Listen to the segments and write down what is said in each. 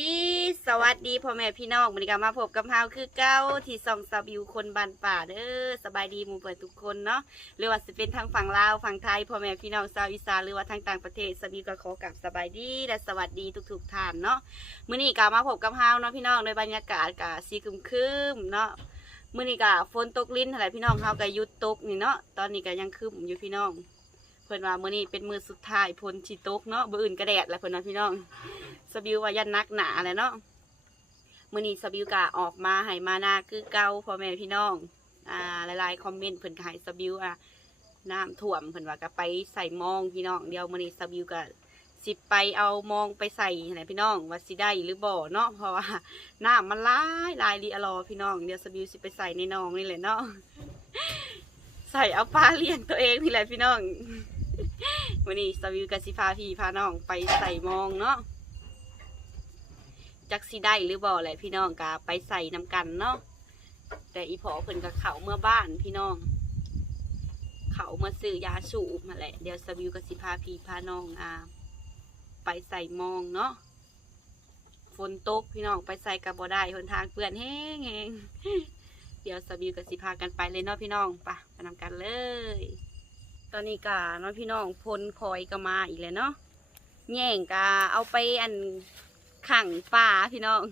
ดี สวัสดีพ่อแม่พี่น้องวันนี้ก็มาพบกับเฮาคือเก้าที่ซองซาบิวคนบานป่าเด้อสบายดีหมู่เปิดทุกคนเนาะหรือว่าจะเป็นทางฝั่งลาวฝั่งไทยพ่อแม่พี่น้องชาวอีสานหรือว่าทางต่างประเทศสบิวก็ขอกับสบายดีและสวัสดีทุกๆท่านเนาะมื้อนี้ก็มาพบกับเฮาเนาะพี่น้องในบรรยากาศก็สีครึมๆเนาะมื้อนี้ก็ฝนตกลิ้นเท่าไรพี่น้องเฮาก็หยุดตกนี่เนาะตอนนี้ก็ยังครึมอยู่พี่น้อง เพิ่นว่ามื้อนี้เป็นมือสุดท้ายพ้นสิตกเนาะบ่อื่นก็แดดแหละเพิ่นว่าพี่น้องสบิวว่ายันนักหนาแหละเนาะมื้อนี้สบิวกะออกมาให้มานาคือเก่าพ่อแม่พี่น้องอ่าหลายๆคอมเมนต์เพิ่นก็ให้สบิวอะน้ำท่วมเพิ่นว่าก็ไปใส่มองพี่น้องเดี๋ยวมื้อนี้สบิวก็สิไปเอามองไปใส่ให้พี่น้องว่าสิได้หรือบ่เนาะเพราะว่าน้ำมันลายลายลีอรอพี่น้องเดี๋ยวสบิวสิไปใส่ในหนองนี่แหละเนาะใส่เอาปลาเลี้ยงตัวเองนี่แหละพี่น้อง วันนี้สวิวกับสิพาพี่พาน้องไปใส่มองเนาะจักสิได้หรือบ่แหละพี่น้องกะไปใส่นำกันเนาะแต่อีพอเพิ่นกับเขาเมื่อบ้านพี่น้อง เขาเมื่อซื้อยาสูบมาแหละเดี๋ยวสวิวกับสิพาพี่พาน้องอ่าไปใส่มองเนาะฝนตกพี่น้องไปใส่กับบ่ได้หนทางเปื่อนแห้งแห้งเดี๋ยวสวิวกับสิพากันไปเลยเนาะพี่น้องไปไปนำกันเลย ตอนนี้กาเนาะพี่น้องพลคอยก็มาอีกแล้วเนาะแย่งกาเอาไปอันขังปลาพี่น้อง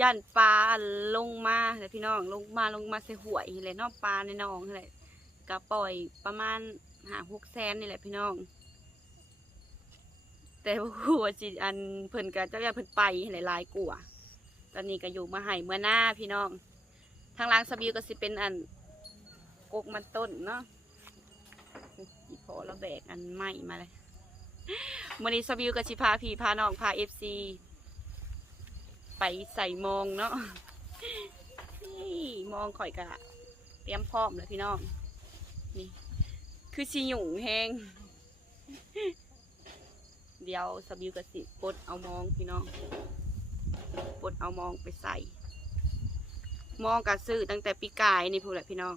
ย่านปลาลงมาเลยพี่น้องลงมาลงมาใส่หวยเลยเนาะปลาในหนองนี่แหละก็ปล่อยประมาณหาหกแสนนี่แหละพี่น้อง แต่หัวจิอันเพิ่นก็เจ้าอย่าเพิ่นไปหลายๆกลัวตอนนี้ก็อยู่มาให้เมื่อหน้าพี่น้อง ทางล่างสบิวก็สิเป็นอันกกมันต้นเนาะ พอแล้วแบกอันใหม่มาเลยวันนี้สวิวกับชิพาพีพาน้องพาเอฟซีไปใส่มองเนาะนี่มองข่อยกะเตรียมพร้อมเลยพี่น้อง นี่ คือชิหยุ่งแหงเดี๋ยวสวิวกับสิปดเอามองพี่น้องปดเอามองไปใส่ มองกะซื้อตั้งแต่ปีกายนี่พูดแหละพี่น้อง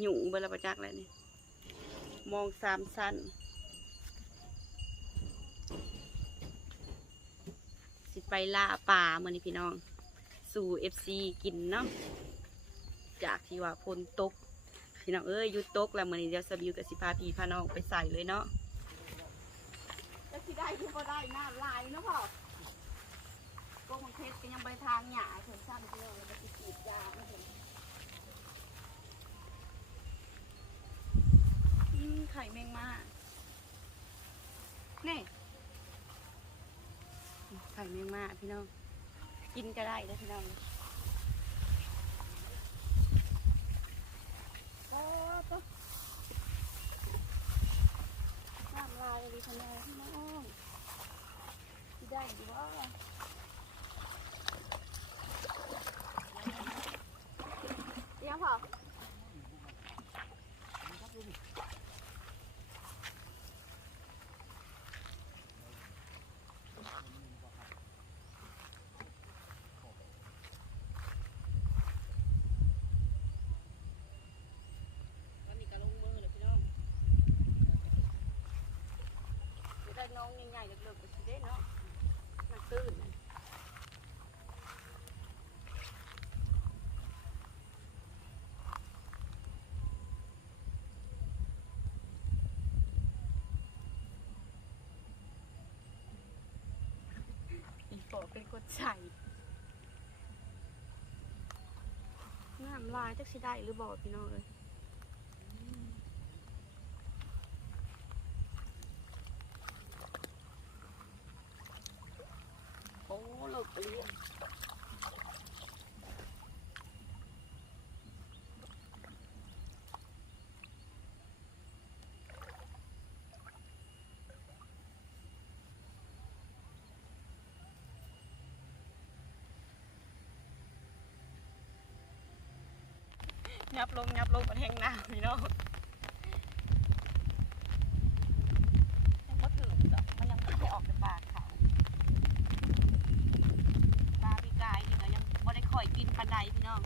หยุ่งเบลประจักษ์แล้วนี่มองสามสั้นสิไปล่าป่าเมื่อนี้พี่น้อง สู่เอฟซีกินเนาะจากที่ว่าพนตก พี่น้องเอ้ยยุดตกแล้วเมื่อนี้เดี๋ยวสบิวกับสิพาพี่พาน้องไปใส่เลยเนาะจะสิได้ที่บ่ได้หน้าลายเนาะพ่อก็มังเพชรก็ยังไปทางหยาเพิ่นสั้นเดียวแล้วก็สิกรีดยาไม่เห็น อืมไข่แมงมานี่ไข่แมงมาพี่น้อง กินก็ได้นะพี่น้องก็ก็น้ำลายดีคะแนนพี่น้องที่ได้ดีว่าเดี๋ยวพอ ตอนนี้ก็ลงมือเลยพี่น้องจะได้น้องใหญ่ๆเล็กๆไปสิเด้เนาะมันตื้นน่ะอีปอ เป็นคนใส่น้ำลายจักสิได้หรือบ่พี่น้องเลย โอ้หลบไปเลย ยับลงยับลงมันแห้งหนาวพี่น้องก็ถึงดอกมันยังไม่ได้ออกจากปากเขา ปลาปีกายนี่ก็ยังบ่ได้ค่อยกินปันใดพี่น้อง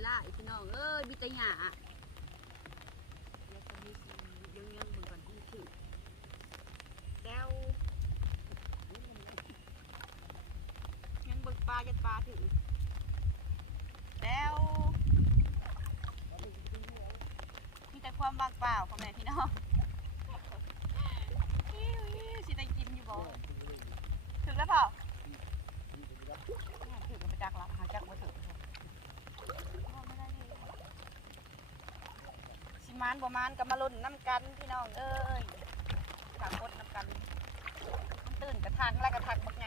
เขาก็ขี้ล่ายพี่น้องเอ้ยมีแต่หยาแล้วก็มีสีเรื่องยังมึงก่อนที่ถือแล้วยังเบิกปลาจะปลาถือแล้วมีแต่ความว่างเปล่าพ่อแม่พี่น้องอิ้วอิ้วสิได้กินอยู่บ่ถึงแล้วเปล่าถือกันไปจากหลังหาจากมาถือ มานบ่มานกับมาลุ่นน้ำกันพี่น้องเอ้ยฝากกดน้ำกันมันตื่นกระทางและกระทางบักไง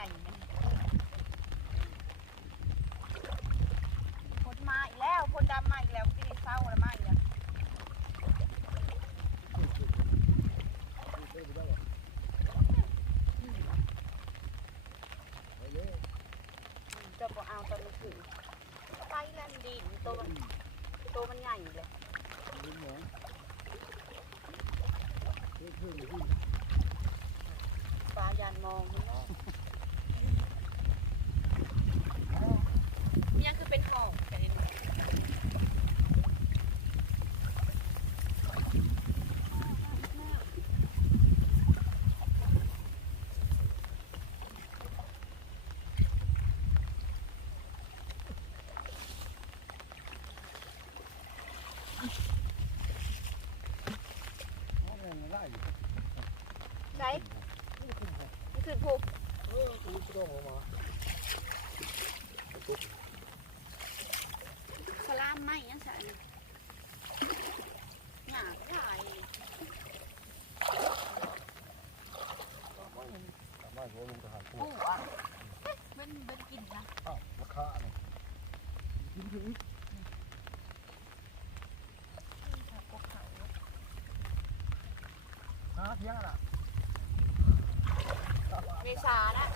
นมาอีกแล้วพนดำมาอีกแล้วกินเศร้าแล้วมาอีกแล้วเจะบ่เอาตอนนี้ถือไปแล้วดินตัวมันตัวมันใหญ่เลย ปลายานมองมันเนาะเนี่ยคือเป็นหอกแต่นี่ใช่นี่คือผูกสลามไหมยังใส่นะหยาบหลายปูอะเป็นเป็นกลินนะพวกเขา เมษานะ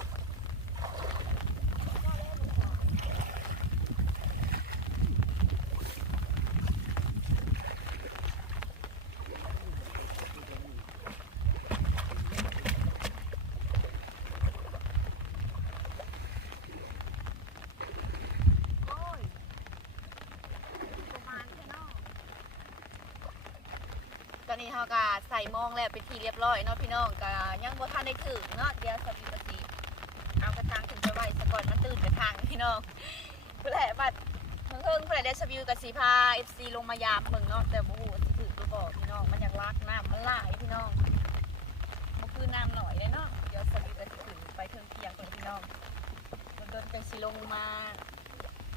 โอ้ยประมาณแค่นอกต อนนี้เขาก็ใส่มองแล้วเป็นทีเรียบร้อยเนาะพี่น้องก็ยังบ่ทันได้ถึงเนาะเดี๋ยวสวีกะสีเอากระทางถึงไปไว้สะก่อนมันตื่นกระทางพี่น้องเพื่อแหละบัดเพิ่งเพิ่งเพื่อแหละได้สวิวกับสีพาเอฟซีลงมายามเบิ่งเนาะแต่บ่ฮู้ว่าสิถึกหรือบ่พี่น้องมันอยากลากน้ำมันหลายพี่น้องบ่คือน้ำหน่อยเลยเนาะเดี๋ยวสวิวกับสิถึงไปเทิงเที่ยงก่นพี่น้องมันโดนจังสิลงมา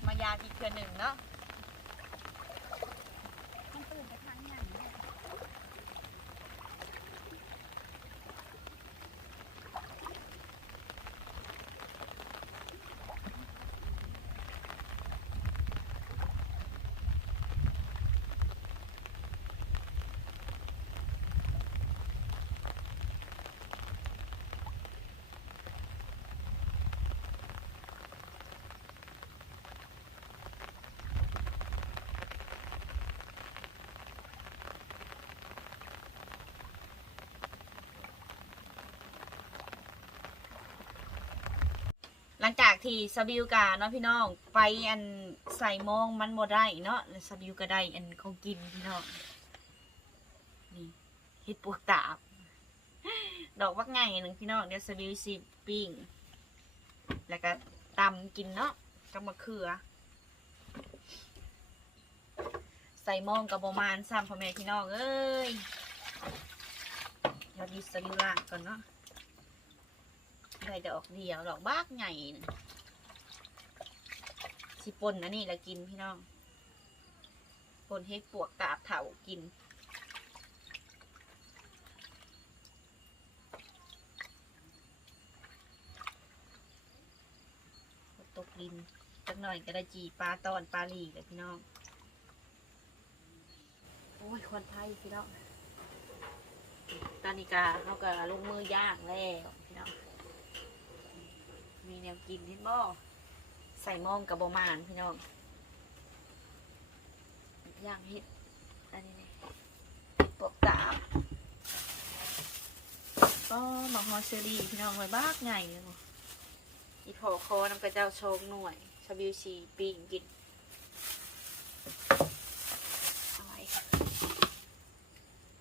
มายาอีกเทื่อหนึ่งเนาะมันตื่นกระทางใหญ่เนี่ย หลังจากที่สบิวกาเนาะพี่น้องไปอันใส่มองมันบ่ได้เนาะสบิวก็ได้อันเของกินพี่น้องนี่เฮ็ดปวกตาบ ดอกวักไงหนึ่งพี่น้องเดี๋ยวสบิวสิปิ้งแล้วก็ตำกินเนาะกับมะเขือ ใส่มองกับประมาณสามพ่อแม่พี่น้องเอ้ยเดี๋ยวดิสบิวล่างก่อนเนาะ ดอกเดียวดอกบากใหญ่นะสิปนนะนี่ละกินพี่น้องปนเฮ็ดปวกตาบเถากินตกดินจักหน่อยก็ได้จีปลาตอนปลาหลีเลยพี่น้อง โอ้ยคนไทยพี่น้องตอนนี้กาเขาก็ลงมือย่างแล้ว มีแนวกินเห็นบ่ใส่มองกับบมานพี่น้องอย่างเห็ดอันนี้นี่ปกตาบก็หมอฮอเชอรี่พี่น้องไว้บ้ากไงเนี่ยอีพอคอน้ำกระเจ้าโชงหน่วยชาบิวชีปีงกิน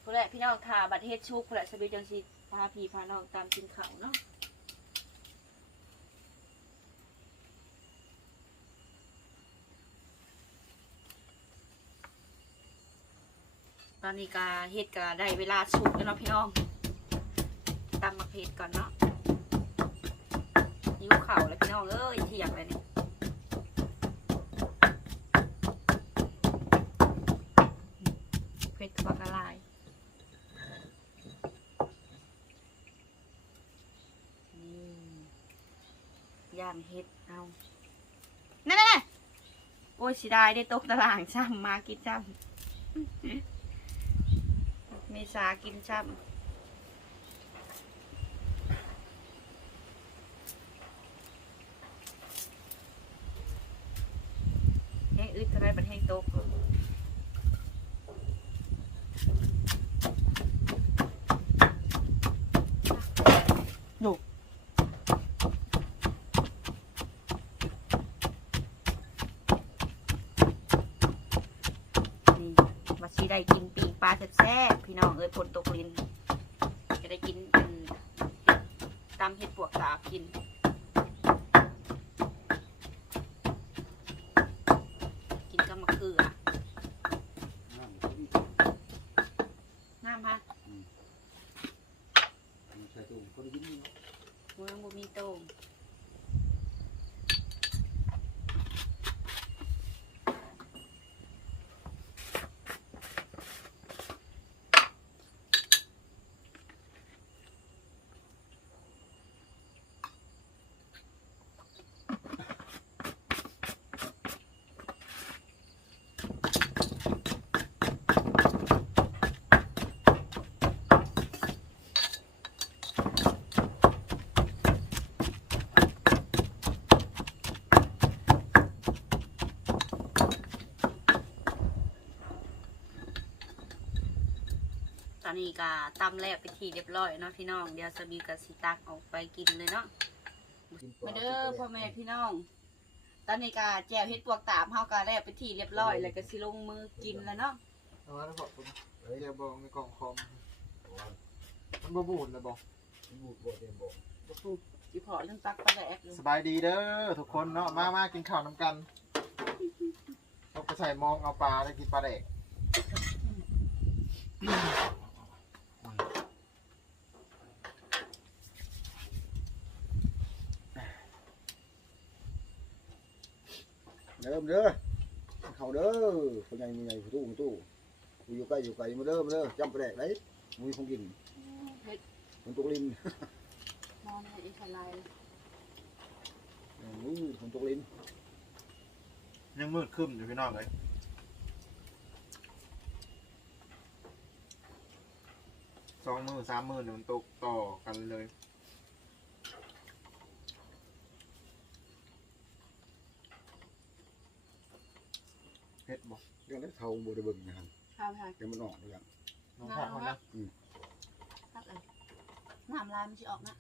ผู้แลกพี่น้องทาบัตรเฮ็ดชุกผู้แลกชาบิวจังชีพาผีพาน้องตามกินเขาเนาะ ตอนนี้ก็เฮ็ดก็ได้เวลาสุกแล้วเนาะพี่น้องตำมะเขือก่อนเนาะหิวข้าวแล้วพี่น้องเอ้ยเทียงเลยเนี่ยเผ็ดกับละลายนี่ย่างเห็ดเอานั่นน่โอ้ยสิได้ได้ตกตารางช่ำมากินช่ำ เมษากินช่ำแห้งอึดเท่าไรมันแห้งตกดูนี่มาชีได้กินปีก ปลาแซ่บๆพี่น้องเอ้ยผลตกลินจะได้กินเป็นตำเห็ดปวกสาบกินกินกับมะเขือน้ำฮะใส่ถุงก็ได้ยินเมืองบุมีโต้ง นนี้ก็ตำแล้วไปทีเรียบร้อยเนาะพี่น้อง เดี๋ยวสบีกับสิตักออกไปกินเลยเนาะ มาเด้อพ่อแม่พี่น้อง ตอนนี้ก็แจวเฮ็ดปวกตามเฮาก็แล้วไปทีเรียบร้อย แล้วก็สิลงมือกินแล้วเนาะเอามาแล้วบอกผมเดี๋ยวบอกในกล่องคอมมันบ่บูดนะบอกบูดบ่เต็มบ่บ่ถูกสิพอเรื่องตักปลาแดกอยู่สบายดีเด้อทุกคนเนาะ มามากินข้าวน้ำกันเอาไปใส่มองเอาปลาได้กินปลาแดก เริ่มเด้อเข้าเด้อผู้ใหญ่ผู้ใหญ่ผู้ตู้ผู้ตู้ผู้อยู่ใกล้อยู่ไกลมาเด้อมาเด้อจำแปลกได้มุ้ยคงกินเฮ็ดคนตกลินนอนให้อีกลายมุ้ยคนตกลินยังมืดครึ้มอยู่พี่น้องเลยสองมือสามมือเนี่ยมันตกต่อกันเลย เผ็ดบอ กยังได้เท่าบ่ได้เบิ่งนะครับข้าวค่ะเดี๋ยวมันออกด้วยกันน้องพ่อเขานะตักเลยน้ำลายมันสิออกนะ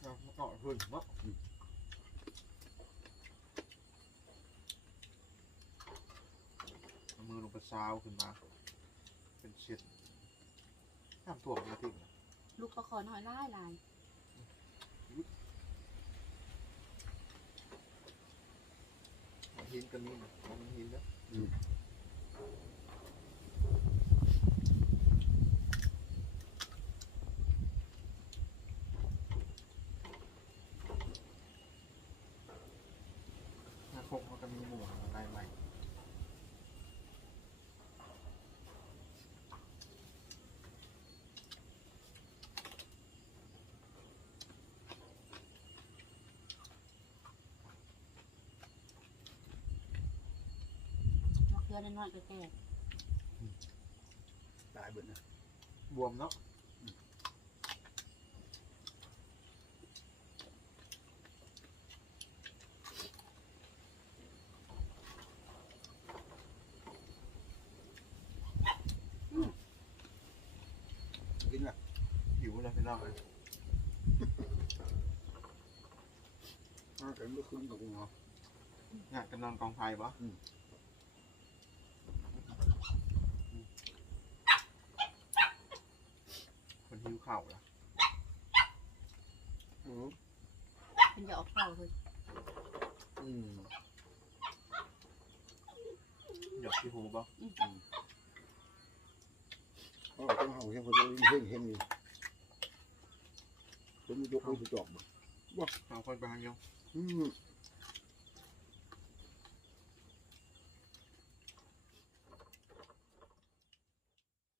เอาต่อขึ้นเนาะเอามือลงไปซาวขึ้นมา เป็นเช็ดน้ำถ่วมมาทิ้งลูกปลาขอน้อยลายลาย มันหินกันนี่นะมันหินแล้ว ถ้าครบมันก็มีหมูอะไรใหม่ มะเขือน้อยๆก็แก่ตายเบิดนะบวมเนาะกินละหิวเลยพี่น้องเลยน่าจะไม่ขึ้นกับกูเหรออยากกันนอนกองไฟปะ อืม หิวเข่าวละอืมมันจะออกเข้าเลยอืมหยอกที่หูบ่อ๋อต้องเฮาเห็นคนเดียวเห็นเห็นอยู่คนมียกมือไปจอบบ่เอาคนไปทางเดียวอืม